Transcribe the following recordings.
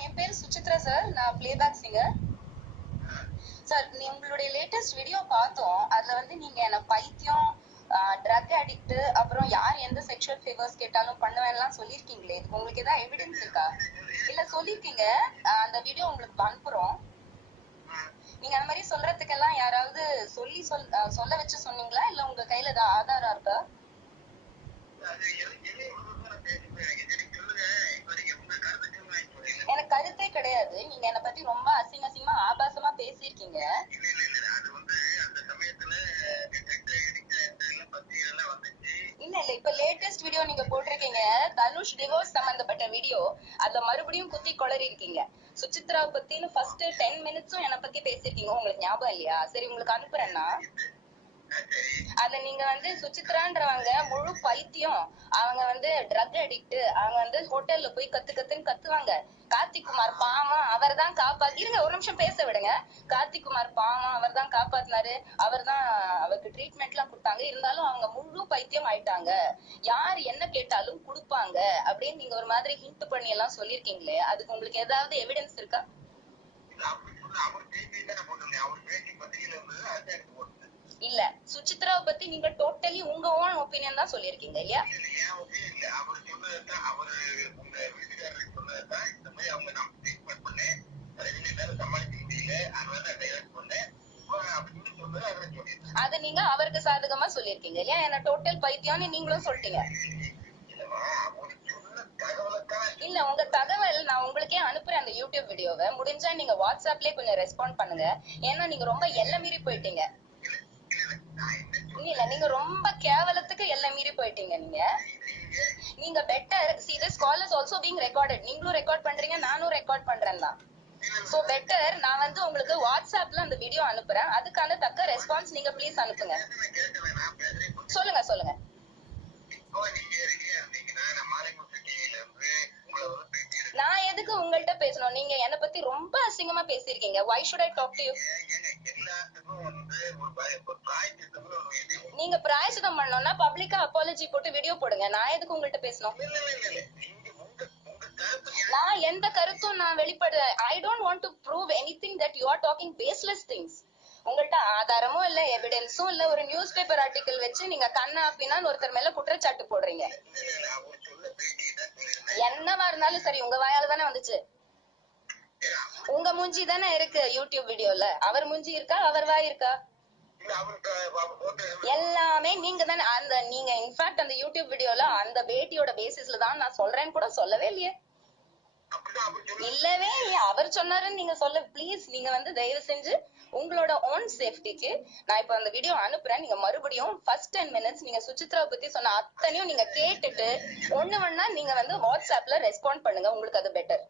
என் பேர் சுசித்ரா சார் நான் playback singer sir நீ உங்களுடைய லேட்டஸ்ட் வீடியோ பார்த்தோம் அதுல வந்து நீங்க என்ன பைத்தியம் ட்ரக் அடிக்ட் அப்புறம் யார் எந்த செக்ஷுவல் ஃபேவர்ஸ் கேட்டாலும் பண்ணுவேன்லாம் சொல்லியிருக்கீங்களே உங்களுக்கு ஏதாவது எவிடன்ஸ் இருக்கா இல்ல சொல்லியிருக்கீங்க அந்த வீடியோ உங்களுக்கு அனுப்புறோம் நீங்க அந்த மாதிரி சொல்றதுக்கெல்லாம் யாராவது சொல்லி சொல் சொல்ல வச்சு சொன்னீங்களா இல்ல உங்க கையில ஏதாவது ஆதாரம் இருக்கா தனுஷ் டிவோர்ஸ் சம்பந்தப்பட்ட வீடியோ அதுல மறுபடியும் குத்தி குளறி இருக்கீங்க சுசித்ரா பத்தின்னு ஃபர்ஸ்ட் டென் மினிட்ஸும் என்ன பத்தி பேசிருக்கீங்க உங்களுக்கு ஞாபகம் இல்லையா? சரி உங்களுக்கு அனுப்புறேன்னா அத நீங்க வந்து சுசித்ரான்றவங்க முழு பைத்தியம். அவங்க வந்து ட்ரக் அடிக்ட் அவங்க வந்து ஹோட்டல்ல போய் கத்து கத்துன்னு கத்துவாங்க. கார்த்திக் குமார் பாவம் அவர் தான் காப்பாத்தி இருங்க ஒரு நிமிஷம் பேச விடுங்க. கார்த்திக் குமார் பாவம் அவர் தான் காப்பாத்தினாரு. அவர் தான் அவருக்கு ட்ரீட்மெண்ட் எல்லாம் கொடுத்தாங்க. இருந்தாலும் அவங்க முழு பைத்தியம் ஆயிட்டாங்க. யார் என்ன கேட்டாலும் கொடுப்பாங்க அப்படின்னு நீங்க ஒரு மாதிரி ஹிண்ட் பண்ணி எல்லாம் சொல்லிருக்கீங்களே அதுக்கு உங்களுக்கு ஏதாவது எவிடன்ஸ் இருக்கா? இல்ல. சுசித்ராவை பத்தி நீங்க டோட்டலி உங்க ஓன் ஒப்பீனியன் தான் சொல்லிருக்கீங்க இல்லையா? அத நீங்க அவருக்கு சாதகமா சொல்லிருக்கீங்க இல்லையா? என்ன டோட்டல் பைத்தியம்னு நீங்களும் சொல்லிட்டீங்க. இல்ல உங்க தகவல் நான் உங்களுக்கே அனுப்புறேன் அந்த யூடியூப் வீடியோவை முடிஞ்சா நீங்க வாட்ஸ்அப்லயே கொஞ்சம் ரெஸ்பாண்ட் பண்ணுங்க. ஏன்னா நீங்க ரொம்ப எல்லை மீறி போயிட்டீங்க. இல்ல நீங்க ரொம்ப கேவலத்துக்கு எல்லாம் மீறி போயிட்டீங்க நீங்க. நீங்க better see this call is also being recorded நீங்களும் ரெக்கார்ட் பண்றீங்க நானும் ரெக்கார்ட் பண்றேன் தான். சோ பெட்டர் நான் வந்து உங்களுக்கு வாட்ஸ்அப்ல அந்த வீடியோ அனுப்புறேன். அதுக்கான தக்க ரெஸ்பான்ஸ் நீங்க ப்ளீஸ் அனுப்புங்க. சொல்லுங்க சொல்லுங்க. நான் எதுக்கு உங்கள்ட்ட பேசணும்? நீங்க என்ன பத்தி ரொம்ப அசிங்கமா பேசிருக்கீங்க why should I talk to you நீங்க பிராயசிதம் பண்ணணும்னா பப்ளிக்கா அப்பாலஜி போட்டு வீடியோ போடுங்க. நான் எதுக்கு உங்கள்ட்ட பேசணும்? நான் எந்த கருத்தும் நான் வெளிப்பட I don't want to prove anything that you are talking baseless things உங்கள்ட்ட ஆதாரமும் இல்ல எவிடன்ஸும் இல்ல ஒரு நியூஸ் பேப்பர் ஆர்டிக்கல் வச்சு நீங்க கண்ணா அப்படின்னா ஒருத்தர் மேல குற்றச்சாட்டு போடுறீங்க. என்னவா இருந்தாலும் சரி உங்க வாயால தானே வந்துச்சு. உங்க மூஞ்சி தானே இருக்கு யூடியூப் வீடியோல? அவர் மூஞ்சி இருக்கா? அவர் வாய் இருக்கா? எல்லாமே நீங்க தானே. அந்த நீங்க இன்ஃபேக்ட் அந்த யூடியூப் வீடியோல அந்த பேட்டியோட பேசிஸ்ல தான் நான் சொல்றேன்னு கூட சொல்லவே இல்லையே. இல்லவே அவர் சொன்னாருன்னு நீங்க சொல்ல ப்ளீஸ் நீங்க வந்து தயவு செஞ்சு உங்களோட ஓன் சேஃப்டிக்கு நான் இப்ப அந்த வீடியோ அனுப்புறேன். நீங்க மறுபடியும் ஃபர்ஸ்ட் டென் மினிட்ஸ் நீங்க சுசித்ராவை பத்தி சொன்ன அத்தனையும் நீங்க கேட்டுட்டு ஒண்ணு வேணா நீங்க வந்து வாட்ஸ்அப்ல ரெஸ்பாண்ட் பண்ணுங்க. உங்களுக்கு அது பெட்டர்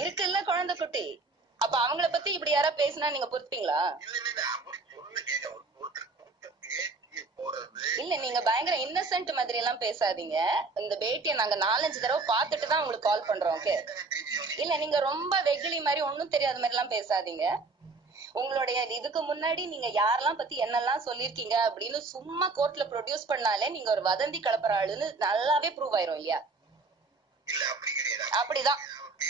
இருக்குல்ல குழந்தை குட்டி. அப்ப அவங்கள பத்தி இப்படி யாரா பேசினா நீங்க பொறுப்பீங்களா? இல்ல நீங்க பயங்கர இன்னசென்ட் மாதிரி எல்லாம் பேசாதீங்க. இந்த பேட்டியை நாங்க நாலஞ்சு தடவை பாத்துட்டு தான் உங்களுக்கு கால் பண்றோம் ஓகே இல்ல நீங்க ரொம்ப வெகுளி மாதிரி ஒண்ணும் தெரியாத மாதிரி எல்லாம் பேசாதீங்க. உங்களுடைய இதுக்கு முன்னாடி நீங்க யாரெல்லாம் பத்தி என்னெல்லாம் சொல்லிருக்கீங்க அப்படின்னு சும்மா கோர்ட்ல ப்ரொடியூஸ் பண்ணாலே நீங்க ஒரு வதந்தி கலப்புற ஆளுன்னு நல்லாவே ப்ரூவ் ஆயிரும் இல்லையா? அப்படிதான்.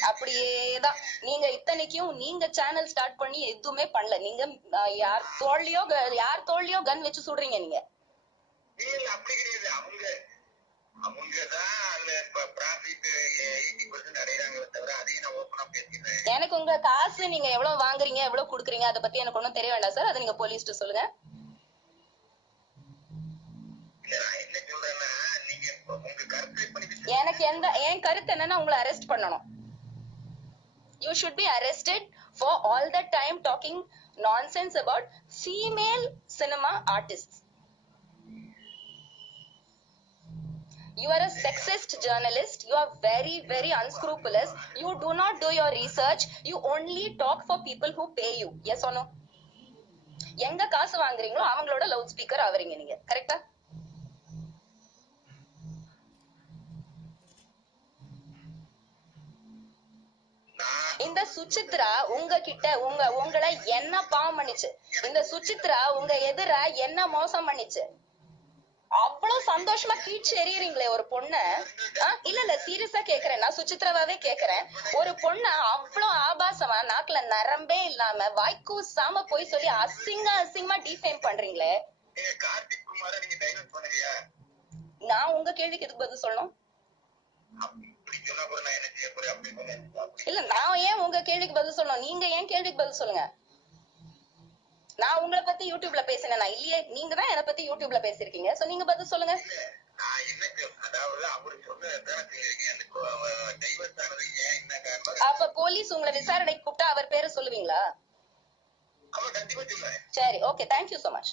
அப்படியேதான். நீங்க இத்தனைக்கும் நீங்க சேனல் ஸ்டார்ட் பண்ணி எதுவுமே பண்ணல. நீங்க யார் தோல்லையோ யார் தோல்லையோ கன் வச்சு சுடுறீங்க நீங்க. எனக்கு உங்க காசு நீங்க எவ்வளவு வாங்குறீங்க எவ்வளவு குடுக்குறீங்க அதை பத்தி எனக்கு ஒண்ணும் தெரிய வேண்டாம் சார். அதை நீங்க போலீஸ்ட்டு சொல்லுங்க. எனக்கு எந்த என் கருத்து என்னன்னா உங்களை அரெஸ்ட் பண்ணணும். You should be arrested for all the time talking nonsense about female cinema artist You are a sexist journalist. You are very, very unscrupulous. You do not do your research. You only talk for people who pay you. Yes or no? எங்க காசு வாங்குறீங்களோ அவங்களோட loud speaker ஆவறீங்க நீங்க கரெக்டா இந்த சுசித்ரா உங்ககிட்ட உங்க உங்களை என்ன பாவம் பண்ணுச்சு இந்த சுசித்ரா உங்க எதிர என்ன மோசம் பண்ணுச்சு அவ்வளவு சந்தோஷமா கீழ்ச்சி எறியறீங்களே ஒரு பொண்ண. இல்ல இல்ல சீரியஸா கேக்குறேன். நான் சுசித்ராவாவே கேக்குறேன். ஒரு பொண்ண அவ்வளவு ஆபாசமா நாக்குல நரம்பே இல்லாம வாய்க்கூசாம போய் சொல்லி அசிங்க அசிங்கமா டிஃபேம் பண்றீங்களே. நான் உங்க கேள்விக்கு எதுக்கு பதில் சொல்லணும்? இல்ல நான் ஏன் உங்க கேள்விக்கு பதில் சொல்லணும்? நீங்க ஏன் கேள்விக்கு பதில் சொல்லுங்க? நான் உங்களை பத்தி யூடியூப்ல பேசினேனா. இல்லையே நீங்க தான் என்ன பத்தி யூடியூப்ல பேசிருக்கீங்க சோ நீங்க பதில் சொல்லுங்க. சொ- அப்ப போலீஸ் உங்களை விசாரணைக்கு கூப்பிட்டா அவர் பேரை சொல்லுவீங்களா? சரி ஓகே தேங்க்யூ so மச்